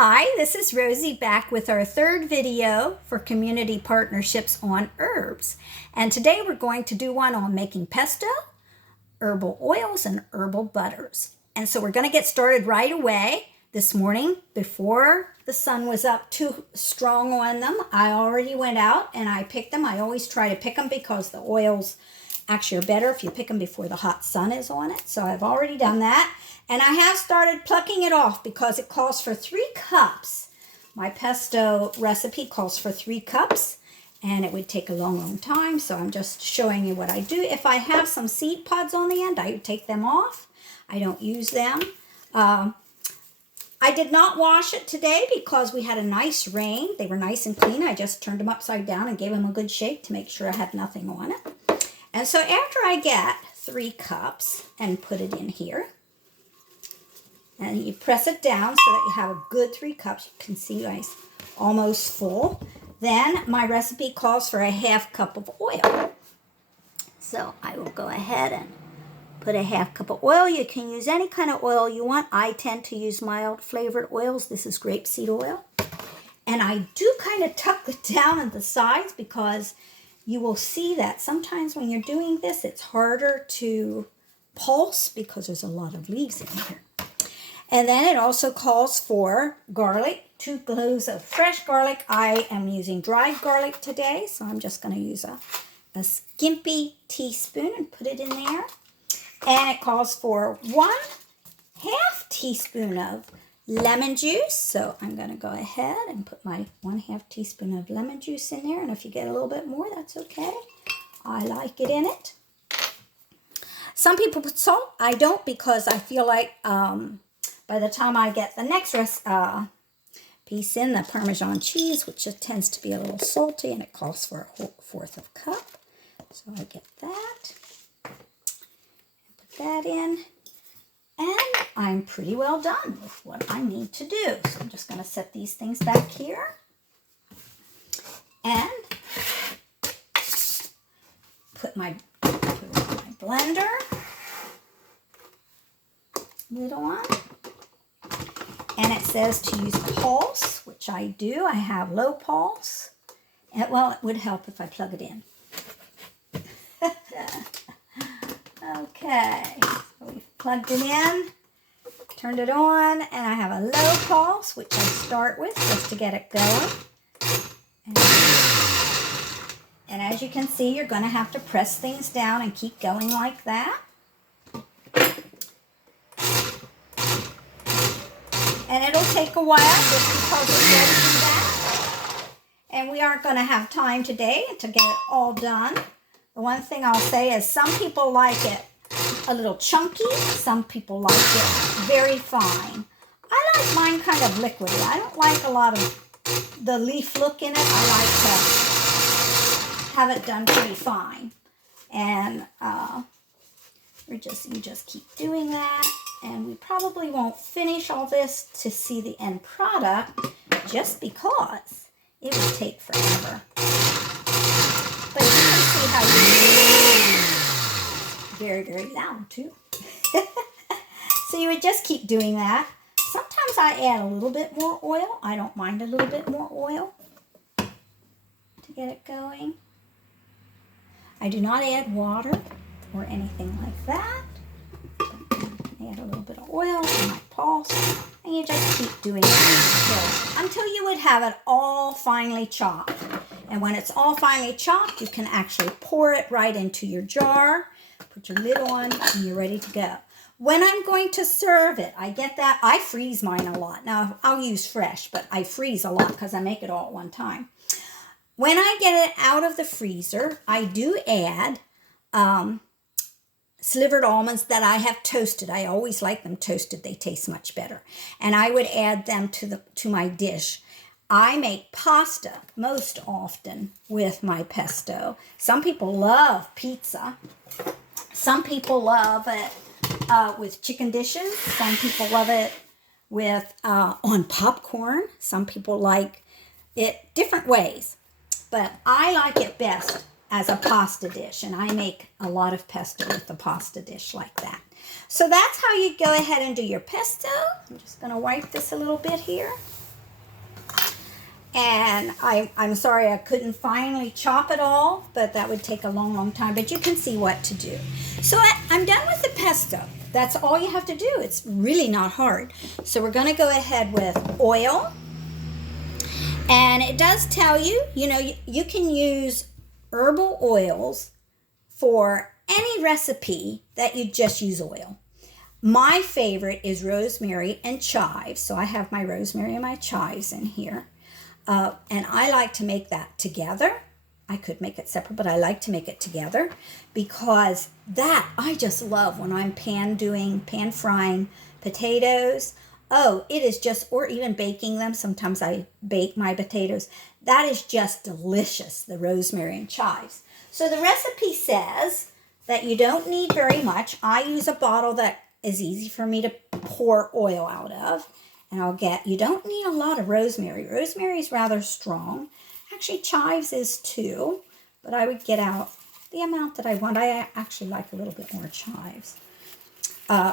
Hi, this is Rosie back with our third video for community partnerships on herbs. And today we're going to do one on making pesto, herbal oils, and herbal butters. And so we're going to get started right away. This morning, before the sun was up too strong on them, I already went out and I picked them. I always try to pick them because the oils actually are better if you pick them before the hot sun is on it. So I've already done that. And I have started plucking it off because it calls for 3 cups. My pesto recipe calls for 3 cups, and it would take a long time. So I'm just showing you what I do. If I have some seed pods on the end, I take them off. I don't use them. I did not wash it today because we had a nice rain. They were nice and clean. I just turned them upside down and gave them a good shake to make sure I had nothing on it. And so after I get 3 cups and put it in here, and you press it down so that you have a good 3 cups. You can see it's almost full. Then my recipe calls for a 1/2 cup of oil. So I will go ahead and put a 1/2 cup of oil. You can use any kind of oil you want. I tend to use mild flavored oils. This is grapeseed oil. And I do kind of tuck it down at the sides because you will see that sometimes when you're doing this, it's harder to pulse because there's a lot of leaves in here. And then it also calls for garlic, 2 cloves of fresh garlic. I am using dried garlic today, so I'm just going to use a skimpy teaspoon and put it in there. And it calls for 1/2 teaspoon of lemon juice. So I'm going to go ahead and put my 1/2 teaspoon of lemon juice in there. And if you get a little bit more, that's okay. I like it in it. Some people put salt. I don't because I feel like by the time I get the next piece in, the Parmesan cheese, which tends to be a little salty, and it calls for a 1/4 cup. So I get that. Put that in. And I'm pretty well done with what I need to do. So I'm just going to set these things back here. And put my blender lid on. And it says to use pulse, which I do. I have low pulse. And, well, it would help if I plug it in. Okay, so we've plugged it in, turned it on, and I have a low pulse, which I start with just to get it going. And as you can see, you're going to have to press things down and keep going like that. And it'll take a while just because it's ready for that. And we aren't going to have time today to get it all done. The one thing I'll say is some people like it a little chunky. Some people like it very fine. I like mine kind of liquidy. I don't like a lot of the leaf look in it. I like to have it done pretty fine. And you just keep doing that. And we probably won't finish all this to see the end product just because it would take forever. But you can see how very, very loud too. So you would just keep doing that. Sometimes I add a little bit more oil. I don't mind a little bit more oil to get it going. I do not add water or anything like that. Add a little bit of oil in my pulse, and you just keep doing it until you would have it all finely chopped. And when it's all finely chopped, you can actually pour it right into your jar, put your lid on, and you're ready to go. When I'm going to serve it, I get that. I freeze mine a lot. Now, I'll use fresh, but I freeze a lot because I make it all at one time. When I get it out of the freezer, I do add slivered almonds that I have toasted. I always like them toasted. They taste much better. And I would add them to my dish. I make pasta most often with my pesto. Some people love pizza. Some people love it with chicken dishes. Some people love it with on popcorn. Some people like it different ways. But I like it best as a pasta dish, and I make a lot of pesto with the pasta dish like that. So that's how you go ahead and do your pesto. I'm just going to wipe this a little bit here. And I'm sorry I couldn't finally chop it all, but that would take a long, long time. But you can see what to do. So I'm done with the pesto. That's all you have to do. It's really not hard. So we're going to go ahead with oil. And it does tell you, you can use herbal oils for any recipe that you just use oil. My favorite is rosemary and chives. So I have my rosemary and my chives in here. And I like to make that together. I could make it separate, but I like to make it together because that I just love when I'm pan frying potatoes. Oh, it is just, or even baking them. Sometimes I bake my potatoes. That is just delicious, the rosemary and chives. So the recipe says that you don't need very much. I use a bottle that is easy for me to pour oil out of. And you don't need a lot of rosemary. Rosemary is rather strong. Actually, chives is too, but I would get out the amount that I want. I actually like a little bit more chives.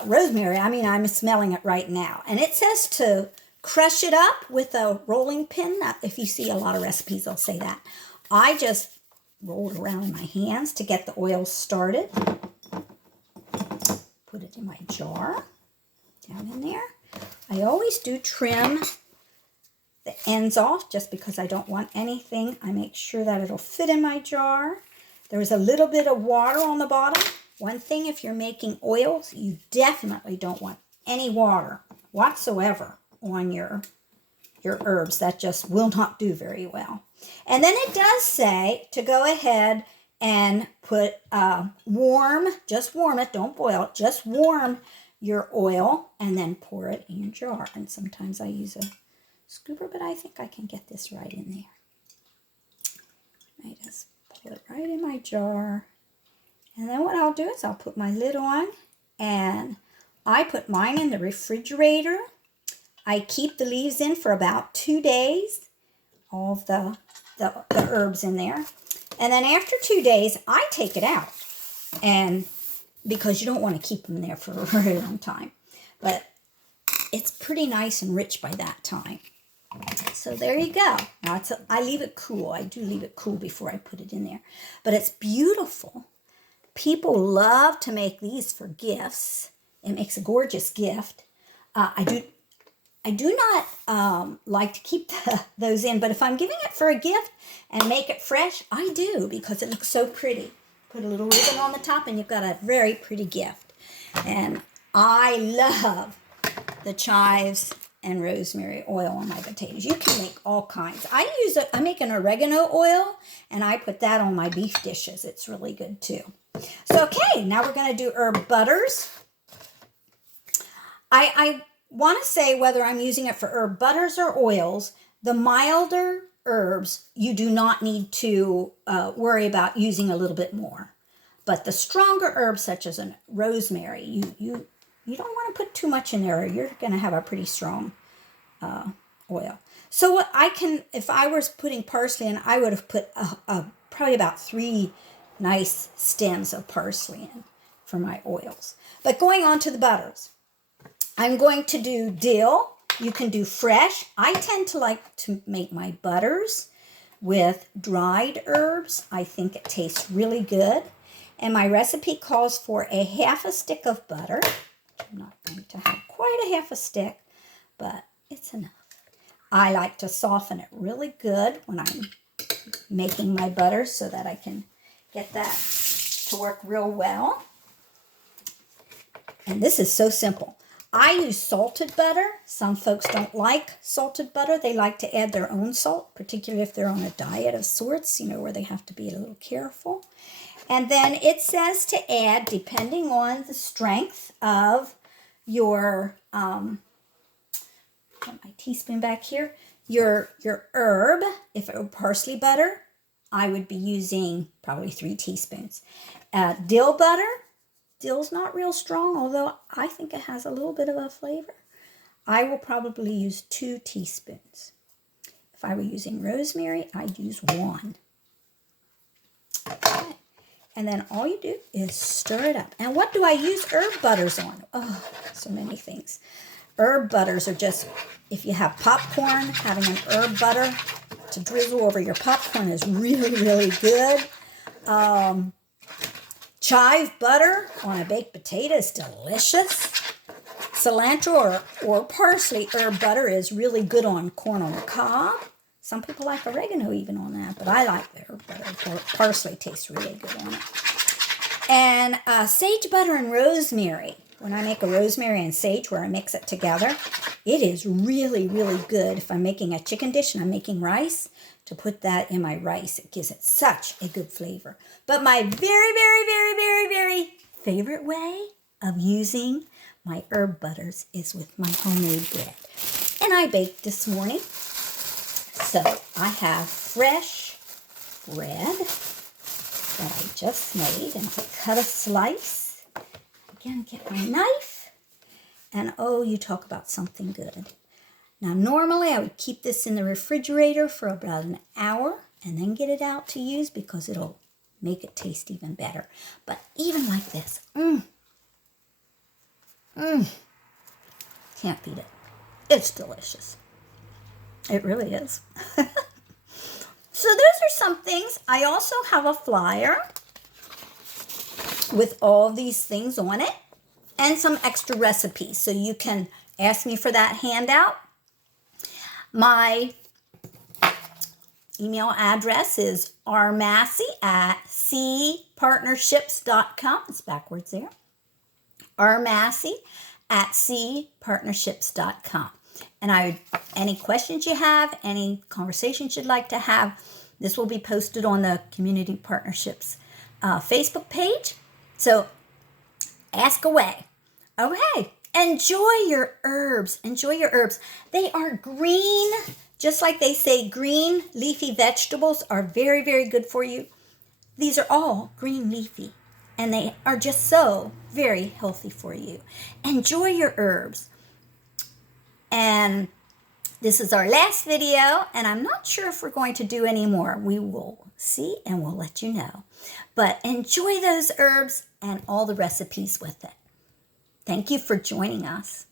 Rosemary, I'm smelling it right now. And it says to crush it up with a rolling pin. If you see a lot of recipes, they'll say that. I just roll it around in my hands to get the oil started. Put it in my jar, down in there. I always do trim the ends off just because I don't want anything. I make sure that it'll fit in my jar. There's a little bit of water on the bottom. One thing, if you're making oils, you definitely don't want any water whatsoever on your herbs. That just will not do very well. And then it does say to go ahead and put just warm it, don't boil it, just warm your oil and then pour it in your jar. And sometimes I use a scooper, but I think I can get this right in there. I just pour it right in my jar. And then what I'll do is I'll put my lid on, and I put mine in the refrigerator. I keep the leaves in for about 2 days, all of the herbs in there. And then after 2 days, I take it out, and because you don't want to keep them there for a very long time. But it's pretty nice and rich by that time. So there you go. Now I leave it cool. I do leave it cool before I put it in there. But it's beautiful. People love to make these for gifts. It makes a gorgeous gift. I do not like to keep those in, but if I'm giving it for a gift and make it fresh, I do because it looks so pretty. Put a little ribbon on the top and you've got a very pretty gift. And I love the chives and rosemary oil on my potatoes. You can make all kinds. I make an oregano oil and I put that on my beef dishes. It's really good too. So okay, now we're going to do herb butters. I want to say whether I'm using it for herb butters or oils, the milder herbs, you do not need to worry about using a little bit more. But the stronger herbs, such as a rosemary, you don't want to put too much in there or you're going to have a pretty strong oil. So what if I was putting parsley in, I would have put probably about 3 nice stems of parsley in for my oils. But going on to the butters, I'm going to do dill. You can do fresh. I tend to like to make my butters with dried herbs. I think it tastes really good. And my recipe calls for a half a stick of butter. I'm not going to have quite a half a stick, but it's enough. I like to soften it really good when I'm making my butter so that I can get that to work real well. And this is so simple. I use salted butter. Some folks don't like salted butter. They like to add their own salt, particularly if they're on a diet of sorts, where they have to be a little careful. And then it says to add, depending on the strength of your, put my teaspoon back here, your herb. If it were parsley butter, I would be using probably 3 teaspoons. Dill butter. Dill's not real strong, although I think it has a little bit of a flavor. I will probably use 2 teaspoons. If I were using rosemary, I'd use 1. Okay. And then all you do is stir it up. And what do I use herb butters on? Oh, so many things. Herb butters are just, if you have popcorn, having an herb butter to drizzle over your popcorn is really, really good. Chive butter on a baked potato is delicious. Cilantro or parsley herb butter is really good on corn on the cob. Some people like oregano even on that, but I like the herb butter. Parsley tastes really good on it. And sage butter and rosemary. When I make a rosemary and sage where I mix it together, it is really, really good. If I'm making a chicken dish and I'm making rice, to put that in my rice, it gives it such a good flavor. But my very, very, very, very, very favorite way of using my herb butters is with my homemade bread. And I baked this morning. So I have fresh bread that I just made, and I cut a slice. Again, get my knife, and oh, you talk about something good. Now, normally I would keep this in the refrigerator for about an hour and then get it out to use because it'll make it taste even better. But even like this, can't beat it. It's delicious. It really is. So those are some things. I also have a flyer with all these things on it and some extra recipes. So you can ask me for that handout. My email address is rmassey@cpartnerships.com. It's backwards there. rmassey@cpartnerships.com. And any questions you have, any conversations you'd like to have, this will be posted on the Community Partnerships Facebook page. So ask away. Okay, enjoy your herbs. Enjoy your herbs. They are green, just like they say green leafy vegetables are very, very good for you. These are all green leafy, and they are just so very healthy for you. Enjoy your herbs. And this is our last video, and I'm not sure if we're going to do any more. We will see, and we'll let you know. But enjoy those herbs and all the recipes with it. Thank you for joining us.